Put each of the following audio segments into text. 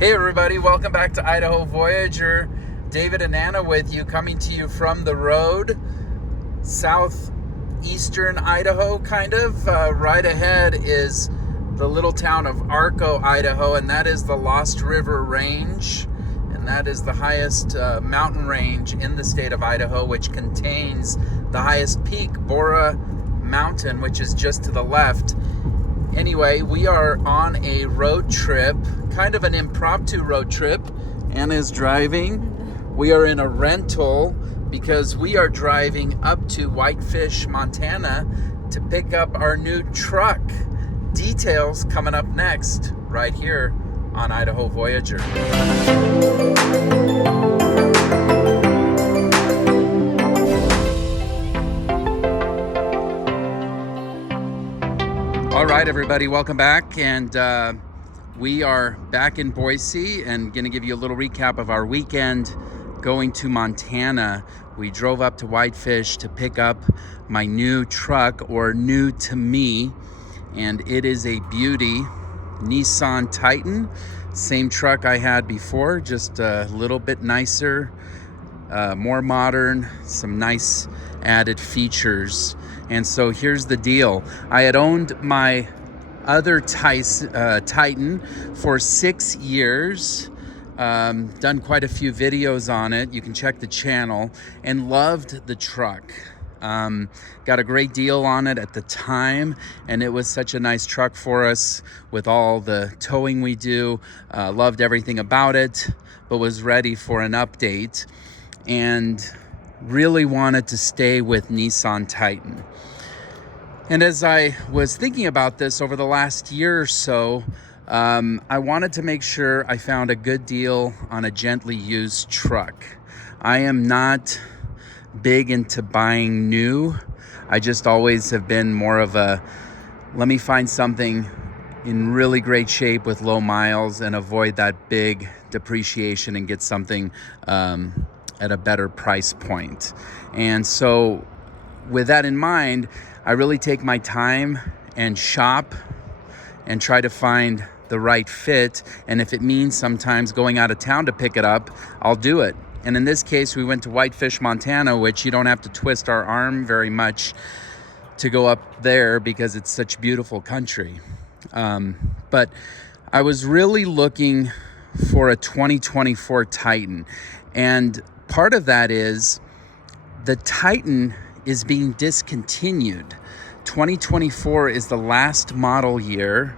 Hey everybody, welcome back to Idaho Voyager. David and Anna with you, coming to you from the road, southeastern Idaho, kind of. Right ahead is the little town of Arco, Idaho, and that is the Lost River Range. And that is the highest mountain range in the state of Idaho, which contains the highest peak, Bora Mountain, which is just to the left. Anyway, we are on a road trip, kind of an impromptu road trip. Anna is driving. We are in a rental because we are driving up to Whitefish, Montana to pick up our new truck. Details coming up next, right here on Idaho Voyager. All right, everybody, welcome back. And we are back in Boise and going to give you a little recap of our weekend going to Montana. We drove up to Whitefish to pick up my new truck, or new to me, and it is a beauty, Nissan Titan. Same truck I had before, just a little bit nicer, more modern, some nice added features. And so here's the deal. I had owned my other Titan for 6 years, done quite a few videos on it. You can check the channel, and loved the truck. Got a great deal on it at the time, and it was such a nice truck for us with all the towing we do. Loved everything about it, but was ready for an update and really wanted to stay with Nissan Titan. And as I was thinking about this over the last year or so, I wanted to make sure I found a good deal on a gently used truck. I am not big into buying new. I just always have been more of a, let me find something in really great shape with low miles and avoid that big depreciation and get something at a better price point. And so with that in mind, I really take my time and shop and try to find the right fit. And if it means sometimes going out of town to pick it up, I'll do it. And in this case, we went to Whitefish, Montana, which you don't have to twist our arm very much to go up there because it's such beautiful country. But I was really looking for a 2024 Titan. And part of that is the Titan is being discontinued. 2024 is the last model year,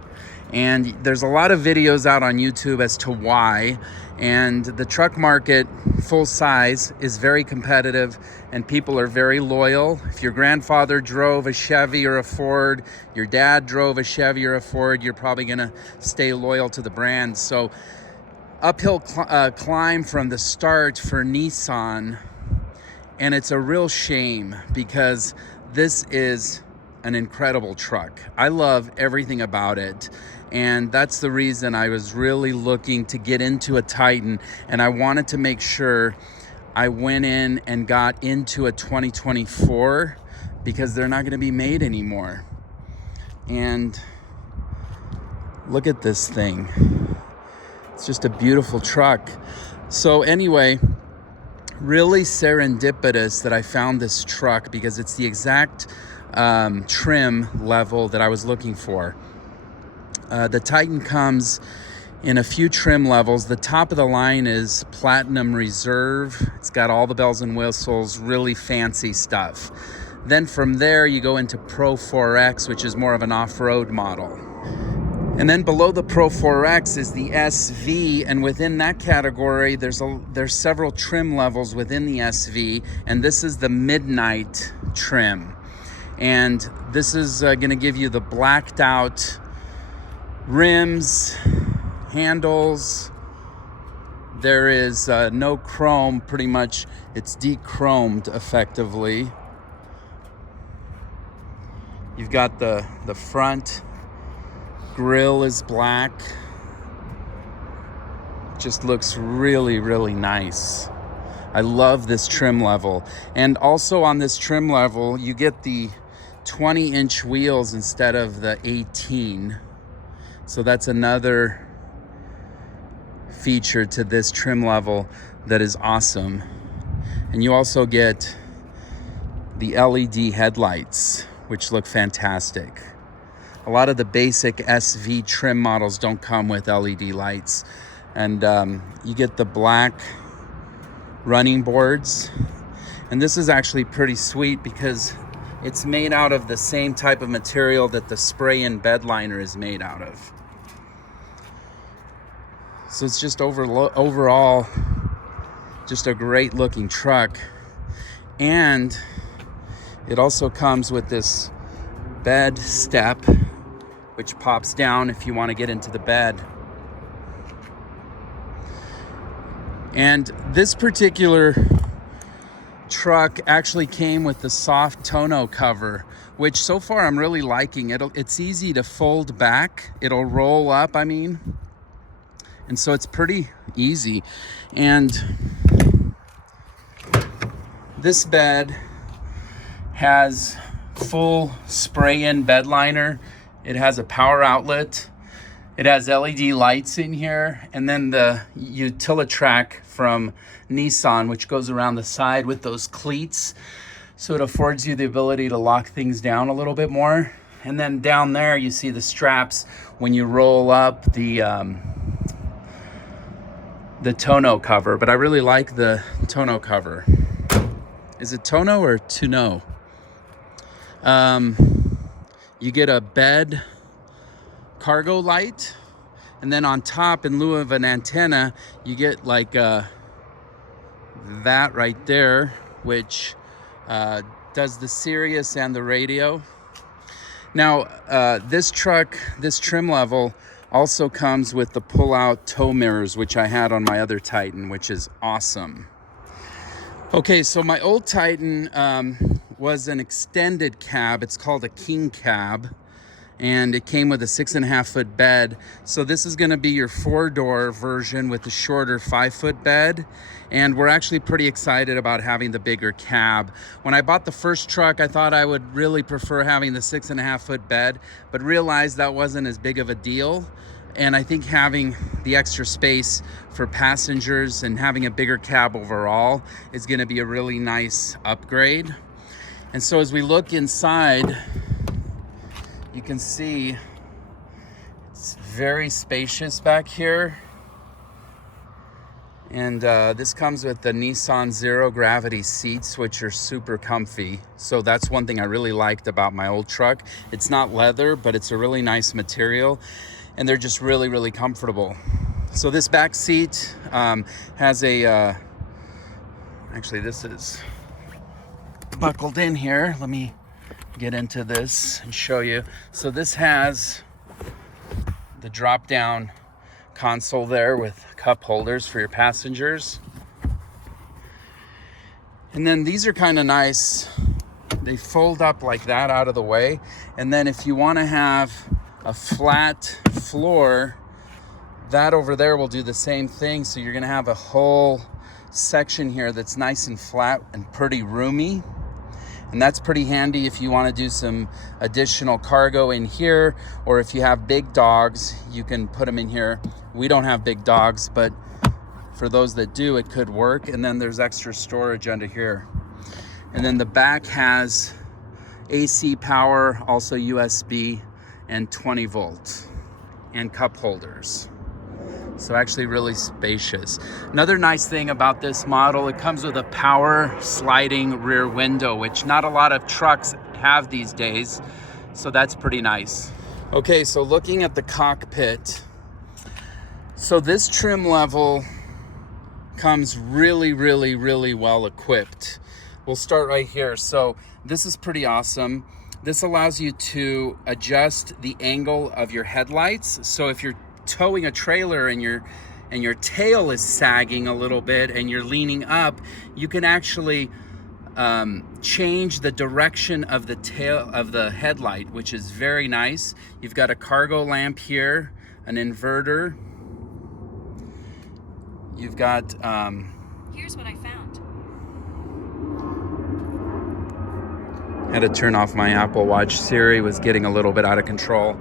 and there's a lot of videos out on YouTube as to why. And the truck market, full size, is very competitive, and people are very loyal. If your grandfather drove a Chevy or a Ford, your dad drove a Chevy or a Ford, you're probably gonna stay loyal to the brand. So uphill climb from the start for Nissan. And it's a real shame because this is an incredible truck. I love everything about it. And that's the reason I was really looking to get into a Titan. And I wanted to make sure I went in and got into a 2024 because they're not going to be made anymore. And look at this thing. It's just a beautiful truck. So anyway, really serendipitous that I found this truck because it's the exact trim level that I was looking for. The Titan comes in a few trim levels. The top of the line is Platinum Reserve. It's got all the bells and whistles, really fancy stuff. Then from there you go into Pro 4X, which is more of an off-road model. And then below the Pro 4X is the SV, and within that category, there's several trim levels within the SV, and this is the Midnight trim. And this is going to give you the blacked out rims, handles. There is no chrome, pretty much it's de-chromed effectively. You've got the front grille is black. Just looks really, really nice. I love this trim level. And also on this trim level, you get the 20-inch wheels instead of the 18. So that's another feature to this trim level that is awesome. And you also get the LED headlights, which look fantastic. A lot of the basic SV trim models don't come with LED lights. And you get the black running boards. And this is actually pretty sweet because it's made out of the same type of material that the spray-in bed liner is made out of. So it's just overall just a great looking truck. And it also comes with this bed step, which pops down if you want to get into the bed. And this particular truck actually came with the soft tonneau cover, which so far I'm really liking. It's easy to fold back. It'll roll up, and so it's pretty easy. And this bed has full spray-in bed liner. It has a power outlet. It has LED lights in here, and then the Utilitrack from Nissan, which goes around the side with those cleats. So it affords you the ability to lock things down a little bit more. And then down there, you see the straps when you roll up the tonneau cover. But I really like the tonneau cover. Is it tonneau or tonneau? You get a bed cargo light, and then on top, in lieu of an antenna, you get like that right there, which does the Sirius and the radio. Now, this truck, this trim level, also comes with the pull-out tow mirrors, which I had on my other Titan, which is awesome. Okay, so my old Titan was an extended cab. It's called a king cab. And it came with a 6.5-foot bed. So this is gonna be your 4-door version with the shorter 5-foot bed. And we're actually pretty excited about having the bigger cab. When I bought the first truck, I thought I would really prefer having the 6.5-foot bed, but realized that wasn't as big of a deal. And I think having the extra space for passengers and having a bigger cab overall is gonna be a really nice upgrade. And so as we look inside, you can see it's very spacious back here. And this comes with the Nissan Zero Gravity seats, which are super comfy. So that's one thing I really liked about my old truck. It's not leather, but it's a really nice material. And they're just really, really comfortable. So this back seat has a, actually this is buckled in here. Let me get into this and show you. So this has the drop down console there with cup holders for your passengers. And then these are kind of nice. They fold up like that out of the way. And then if you want to have a flat floor, that over there will do the same thing. So you're going to have a whole section here that's nice and flat and pretty roomy. And that's pretty handy if you want to do some additional cargo in here, or if you have big dogs, you can put them in here. We don't have big dogs, but for those that do, it could work. And then there's extra storage under here. And then the back has AC power, also USB, and 20 volt, and cup holders. So actually really spacious. Another nice thing about this model, it comes with a power sliding rear window, which not a lot of trucks have these days. So that's pretty nice. Okay, so looking at the cockpit. So this trim level comes really, really, really well equipped. We'll start right here. So this is pretty awesome. This allows you to adjust the angle of your headlights. So if you're towing a trailer and your tail is sagging a little bit and you're leaning up, you can actually change the direction of the tail of the headlight, which is very nice. You've got a cargo lamp here, an inverter. You've got here's what I found. Had to turn off my Apple Watch. Siri was getting a little bit out of control.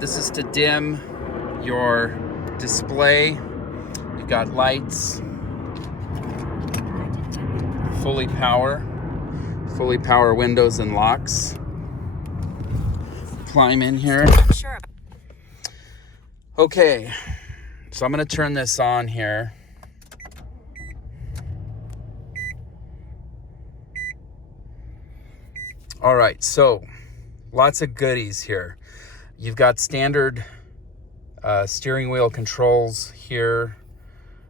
This is to dim your display. You've got lights, fully power windows and locks. Climb in here. Sure. Okay, so I'm gonna turn this on here. All right, so lots of goodies here. You've got standard steering wheel controls here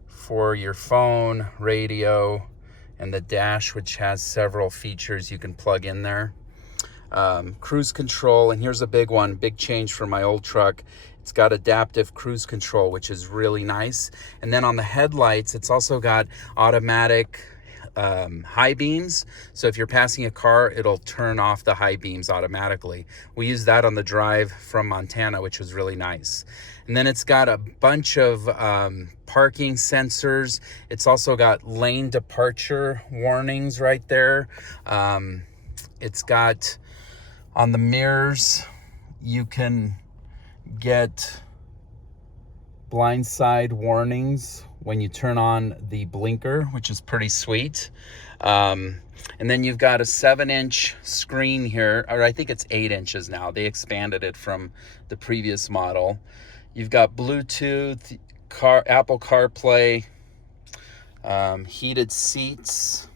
for your phone, radio, and the dash, which has several features you can plug in there. Cruise control, and here's a big one, big change from my old truck. It's got adaptive cruise control, which is really nice. And then on the headlights, it's also got automatic high beams. So if you're passing a car, it'll turn off the high beams automatically. We used that on the drive from Montana, which was really nice. And then it's got a bunch of parking sensors. It's also got lane departure warnings right there. It's got on the mirrors, you can get blind side warnings when you turn on the blinker, which is pretty sweet. And then you've got a 7-inch screen here, or I think it's 8 inches now. They expanded it from the previous model. You've got Bluetooth, Apple CarPlay, heated seats,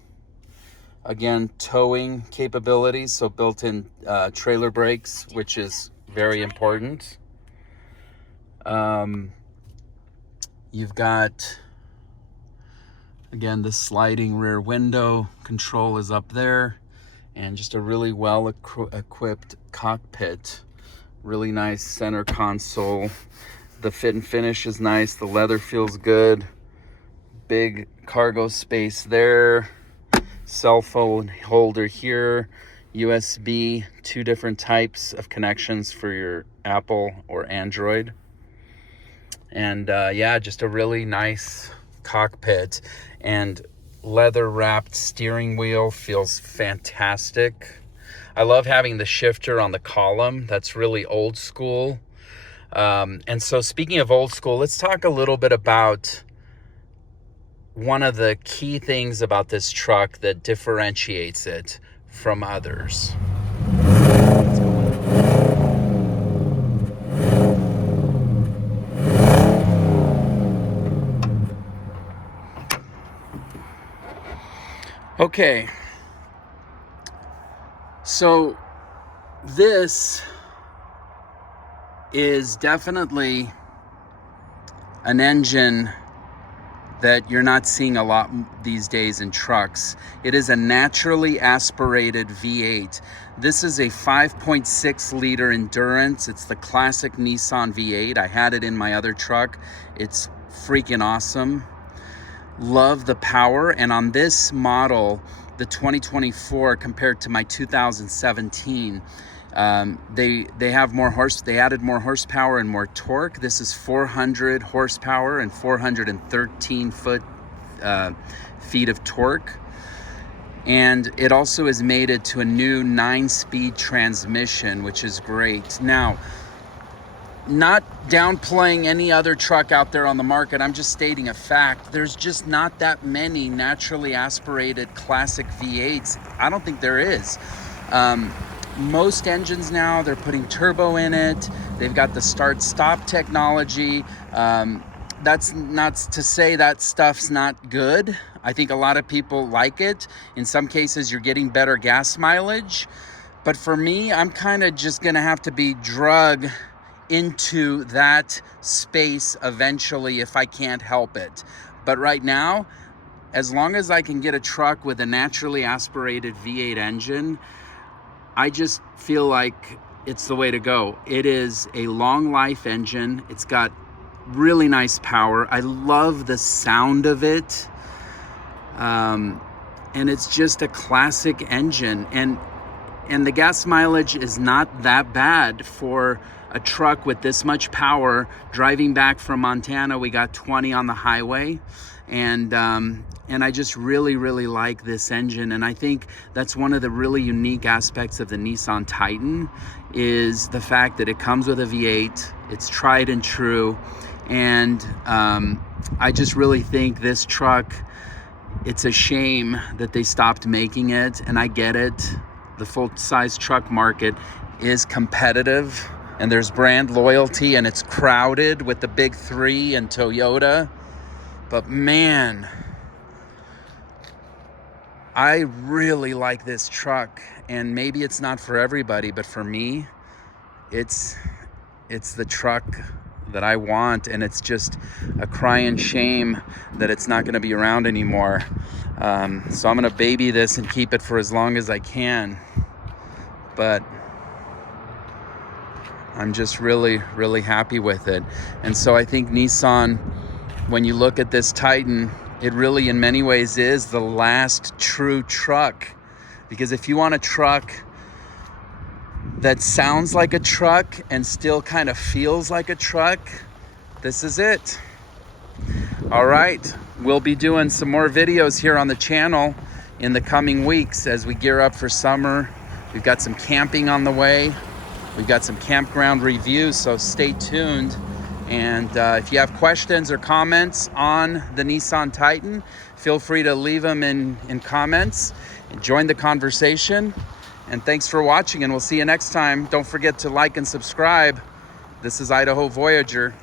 again, towing capabilities, so built-in trailer brakes, which is very important. You've got, again, the sliding rear window control is up there, and just a really well equipped cockpit. Really nice center console. The fit and finish is nice. The leather feels good. Big cargo space there. Cell phone holder here. USB, 2 different types of connections for your Apple or Android. And yeah, just a really nice cockpit, and leather wrapped steering wheel feels fantastic. I love having the shifter on the column. That's really old school. And so speaking of old school, let's talk a little bit about one of the key things about this truck that differentiates it from others. Okay, so this is definitely an engine that you're not seeing a lot these days in trucks. It is a naturally aspirated V8. This is a 5.6 liter Endurance. It's the classic Nissan V8. I had it in my other truck. It's freaking awesome. Love the power. And on this model, the 2024 compared to my 2017, they have more they added more horsepower and more torque. This is 400 horsepower and 413 feet of torque. And it also is mated to a new 9-speed transmission, which is great. Now, not downplaying any other truck out there on the market, I'm just stating a fact. There's just not that many naturally aspirated classic V8s. I don't think there is. Most engines now, they're putting turbo in it. They've got the start-stop technology. That's not to say that stuff's not good. I think a lot of people like it. In some cases, you're getting better gas mileage. But for me, I'm kind of just gonna have to be drug into that space eventually if I can't help it. But right now, as long as I can get a truck with a naturally aspirated V8 engine, I just feel like it's the way to go. It is a long life engine. It's got really nice power. I love the sound of it. And it's just a classic engine. And the gas mileage is not that bad for a truck with this much power. Driving back from Montana, we got 20 on the highway. And I just really, really like this engine. And I think that's one of the really unique aspects of the Nissan Titan is the fact that it comes with a V8. It's tried and true. And I just really think this truck, it's a shame that they stopped making it. And I get it. The full-size truck market is competitive and there's brand loyalty and it's crowded with the big three and Toyota. But man, I really like this truck, and maybe it's not for everybody, but for me, it's the truck that I want, and it's just a crying shame that it's not going to be around anymore. So I'm going to baby this and keep it for as long as I can. But I'm just really, really happy with it. And so I think Nissan, when you look at this Titan, it really in many ways is the last true truck. Because if you want a truck that sounds like a truck and still kind of feels like a truck, this is it. All right, we'll be doing some more videos here on the channel in the coming weeks as we gear up for summer. We've got some camping on the way. We've got some campground reviews, so stay tuned. And if you have questions or comments on the Nissan Titan, feel free to leave them in comments and join the conversation. And thanks for watching, and we'll see you next time. Don't forget to like and subscribe. This is Idaho Voyager.